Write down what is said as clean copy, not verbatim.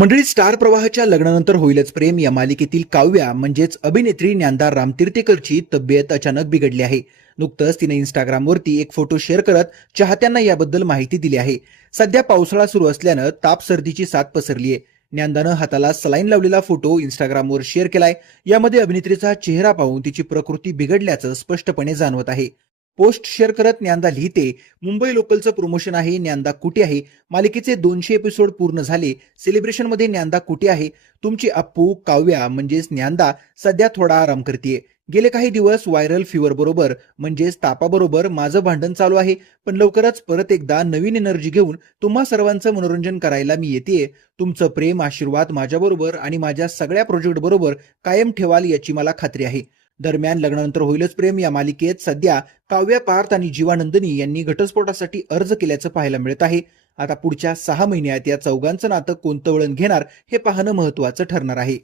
मंडळी, स्टार प्रवाहाच्या लग्नानंतर होईलच प्रेम या मालिकेतील काव्या म्हणजेच अभिनेत्री ज्ञानदा रामतीर्थेकरची तब्येत अचानक बिघडली आहे. नुकतंच तिने इंस्टाग्रामवरती एक फोटो शेअर करत चाहत्यांना याबद्दल माहिती दिली आहे. सध्या पावसाळा सुरू असल्यानं ताप सर्दीची साथ पसरली आहे. ज्ञानदानं हाताला सलाईन लावलेला फोटो इंस्टाग्रामवर शेअर केलाय. यामध्ये अभिनेत्रीचा चेहरा पाहून तिची प्रकृती बिघडल्याचं स्पष्टपणे जाणवत आहे. पोस्ट शेअर करत ज्ञानदा लिहिते, मुंबई लोकलचं प्रमोशन आहे, ज्ञानदा कुठे आहे? मालिकेचे 200 एपिसोड पूर्ण झाले. सेलिब्रेशनमध्ये ज्ञानदा कुठे आहे? तुमची अप्पू काव्या म्हणजेच ज्ञानदा सध्या थोडा आराम करतेय. गेले काही दिवस व्हायरल फीवर बरोबर म्हणजेच तापाबरोबर माझं भांडण चालू आहे, पण लवकरच परत एकदा नवीन एनर्जी घेऊन तुम्हा सर्वांचं मनोरंजन करायला मी येतेय. तुमचं प्रेम आशीर्वाद माझ्याबरोबर आणि माझ्या सगळ्या प्रोजेक्ट बरोबर कायम ठेवाल याची मला खात्री आहे. दरम्यान लग्नानंतर होईलच प्रेम या मालिकेत सध्या काव्या पार्थ आणि जीवा नंदिनी यांनी घटस्फोटासाठी अर्ज केल्याचं पाहायला मिळत आहे. आता पुढच्या 6 महिन्यात या चौघांचं नातं कोणतं वळण घेणार हे पाहणं महत्त्वाचं ठरणार आहे.